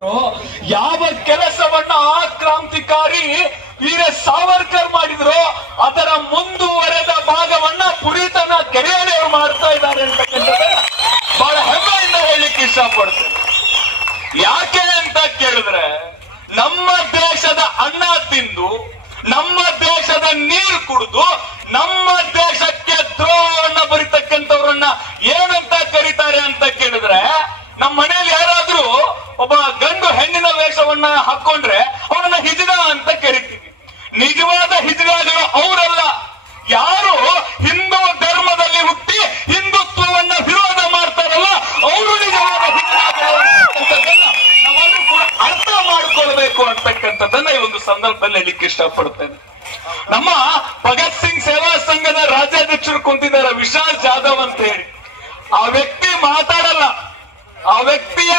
ಯಾವ ಕೆಲಸವನ್ನ ಕ್ರಾಂತಿಕಾರಿ ವೀರ ಸಾವರ್ಕರ್ ಮಾಡಿದ್ರು ಅದರ ಮುಂದುವರೆದ ಭಾಗವನ್ನ ಪುರಿತನ ಕೆರೆಯವರು ಮಾಡ್ತಾ ಇದ್ದಾರೆ ಅಂತಕ್ಕಂಥದ್ದನ್ನ ಬಹಳ ಹೆಮ್ಮೆಯಿಂದ ಹೇಳಲಿಕ್ಕೆ ಇಷ್ಟಪಡ್ತೇನೆ. ಯಾಕೆ ಅಂತ ಕೇಳಿದ್ರೆ ನಮ್ಮ ದೇಶದ ಅನ್ನ ತಿಂದು ನಮ್ಮ ದೇಶದ ನೀರು ಕುಡಿದು ನಮ್ಮ ದೇಶಕ್ಕೆ ದ್ರೋಹವನ್ನ ಬರಿತಕ್ಕಂಥವ್ರನ್ನ ಏನಂತ ಕರೀತಾರೆ ಅಂತ ಕೇಳಿದ್ರೆ ನಮ್ಮ ಮನೆಯಲ್ಲಿ ಯಾರಾದ್ರೂ ಒಬ್ಬ ಗಂಡು ಹೆಣ್ಣಿನ ವೇಷವನ್ನ ಹಾಕೊಂಡ್ರೆ ಅವರನ್ನ ಹಿಜಡ ಅಂತ ಕರಿತೀವಿ. ನಿಜವಾದ ಹಿಜಡಗಳು ಅವರಲ್ಲ, ಯಾರು ಹಿಂದೂ ಧರ್ಮದಲ್ಲಿ ಹುಟ್ಟಿ ಹಿಂದುತ್ವವನ್ನ ವಿರೋಧ ಮಾಡ್ತಾರಲ್ಲ ಅವರು ನಿಜವಾದ ಹಿಜಡಗಳು ಅಂತಕ್ಕಂಥದ್ದನ್ನ ನಾವೆಲ್ಲರೂ ಕೂಡ ಅರ್ಥ ಮಾಡ್ಕೊಳ್ಬೇಕು ಅಂತಕ್ಕಂಥದ್ದನ್ನ ಈ ಒಂದು ಸಂದರ್ಭದಲ್ಲಿ ಹೇಳಲಿಕ್ಕೆ ಇಷ್ಟಪಡ್ತೇನೆ. ನಮ್ಮ ಭಗತ್ ಸಿಂಗ್ ಸೇವಾ ಸಂಘದ ರಾಜ್ಯಾಧ್ಯಕ್ಷರು ಕುಂತಿದ್ದಾರೆ, ವಿಶಾಲ್ ಜಾಧವ್ ಅಂತ ಹೇಳಿ. ಆ ವ್ಯಕ್ತಿ ಮಾತಾಡಲ್ಲ, ಆ ವ್ಯಕ್ತಿಯ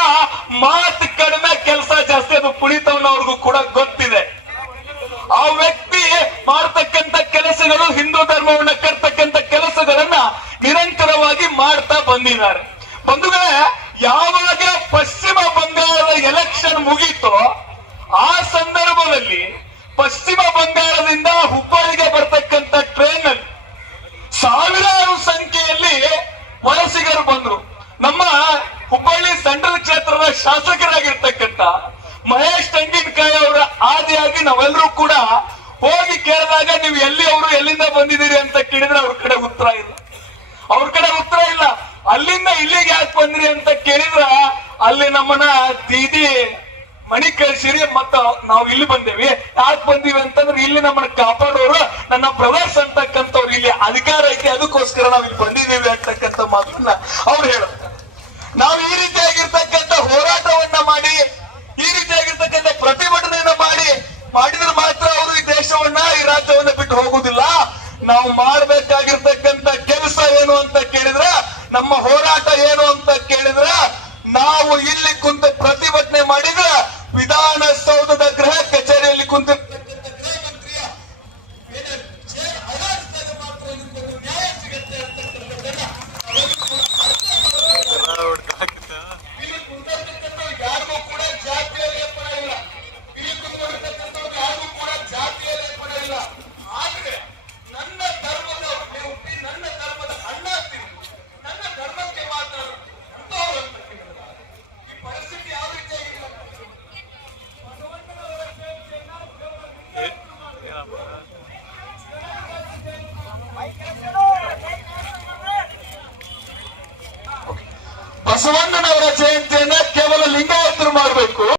ಮಾತು ಕಡಿಮೆ, ಕೆಲಸ ಜಾಸ್ತಿ. ಅದು ಪುಳಿತವನವ್ರಿಗೂ ಕೂಡ ಗೊತ್ತಿದೆ. ಆ ವ್ಯಕ್ತಿ ಮಾಡ್ತಕ್ಕಂಥ ಕೆಲಸಗಳು ಹಿಂದೂ ಧರ್ಮವನ್ನ ಕಟ್ತಕ್ಕಂಥ ಕೆಲಸಗಳನ್ನ ನಿರಂತರವಾಗಿ ಮಾಡ್ತಾ ಬಂದಿದ್ದಾರೆ. ಬಂಧುಗಳೇ, ಯಾವಾಗ ಪಶ್ಚಿಮ ಬಂಗಾಳದ ಎಲೆಕ್ಷನ್ ಮುಗೀತೋ ಆ ಸಂದರ್ಭದಲ್ಲಿ ಪಶ್ಚಿಮ ಬಂಗಾಳದಿಂದ ಹುಬ್ಬಳ್ಳಿಗೆ ಬರ್ತಕ್ಕಂಥ ಟ್ರೈನ್ ಅಲ್ಲಿ ಸಾವಿರಾರು ಸಂಖ್ಯೆಯಲ್ಲಿ ವಲಸಿಗರು ಬಂದ್ರು. ನಮ್ಮ ಹುಬ್ಬಳ್ಳಿ ಸೆಂಟ್ರಲ್ ಕ್ಷೇತ್ರದ ಶಾಸಕರಾಗಿರ್ತಕ್ಕಂಥ ಮಹೇಶ್ ತೆಂಗಿನಕಾಯಿ ಅವರ ಆದಿಯಾಗಿ ನಾವೆಲ್ಲರೂ ಕೂಡ ಹೋಗಿ ಕೇಳಿದಾಗ ನೀವು ಎಲ್ಲಿ ಅವರು ಎಲ್ಲಿಂದ ಬಂದಿದ್ದೀರಿ ಅಂತ ಕೇಳಿದ್ರೆ ಅವ್ರ ಕಡೆ ಉತ್ತರ ಇಲ್ಲ. ಅಲ್ಲಿಂದ ಇಲ್ಲಿಗೆ ಯಾಕೆ ಬಂದ್ರಿ ಅಂತ ಕೇಳಿದ್ರ ಅಲ್ಲಿ ನಮ್ಮನ್ನ ದೀದಿ ಮಣಿ ಕಳಿಸಿರಿ ಮತ್ತ ನಾವು ಇಲ್ಲಿ ಬಂದೇವಿ. ಯಾಕೆ ಬಂದೀವಿ ಅಂತಂದ್ರೆ ಇಲ್ಲಿ ನಮ್ಮನ್ನ ಕಾಪಾಡೋರು ನನ್ನ ಬ್ರದರ್ಸ್ ಅಂತಕ್ಕಂಥವ್ರು, ಇಲ್ಲಿ ಅಧಿಕಾರ ಐತಿ ಅದಕ್ಕೋಸ್ಕರ ನಾವ್ ಇಲ್ಲಿ ಬಂದಿದ್ದೀವಿ ಅಂತಕ್ಕಂಥ ಮಾತನ್ನ ಅವ್ರು ಹೇಳುತ್ತಾರೆ. ನಾವು ಈ ರೀತಿಯಾಗಿರ್ತಕ್ಕಂಥ ಹೋರಾಟವನ್ನ ಮಾಡಿ, ಈ ರೀತಿಯಾಗಿರ್ತಕ್ಕಂಥ ಪ್ರತಿಭಟನೆಯನ್ನ ಮಾಡಿದ್ರೆ ಮಾತ್ರ ಅವರು ಈ ದೇಶವನ್ನ ಈ ರಾಜ್ಯವನ್ನ ಬಿಟ್ಟು ಹೋಗುದಿಲ್ಲ. ನಾವು ಮಾಡ್ಬೇಕಾಗಿರ್ತಕ್ಕಂಥ ಕೆಲಸ ಏನು ಅಂತ ಕೇಳಿದ್ರೆ, ನಮ್ಮ ಹೋರಾಟ ಏನು ಅಂತ ಕೇಳಿದ್ರೆ, ನಾವು ಇಲ್ಲಿ ಕುಂತು ಪ್ರತಿಭಟನೆ ಮಾಡಿದ್ರೆ ವಿಧಾನಸೌಧದ ಗೃಹ ಕಚೇರಿಯಲ್ಲಿ ಕುಂತು ಬಸವಣ್ಣನವರ ಜಯಂತಿ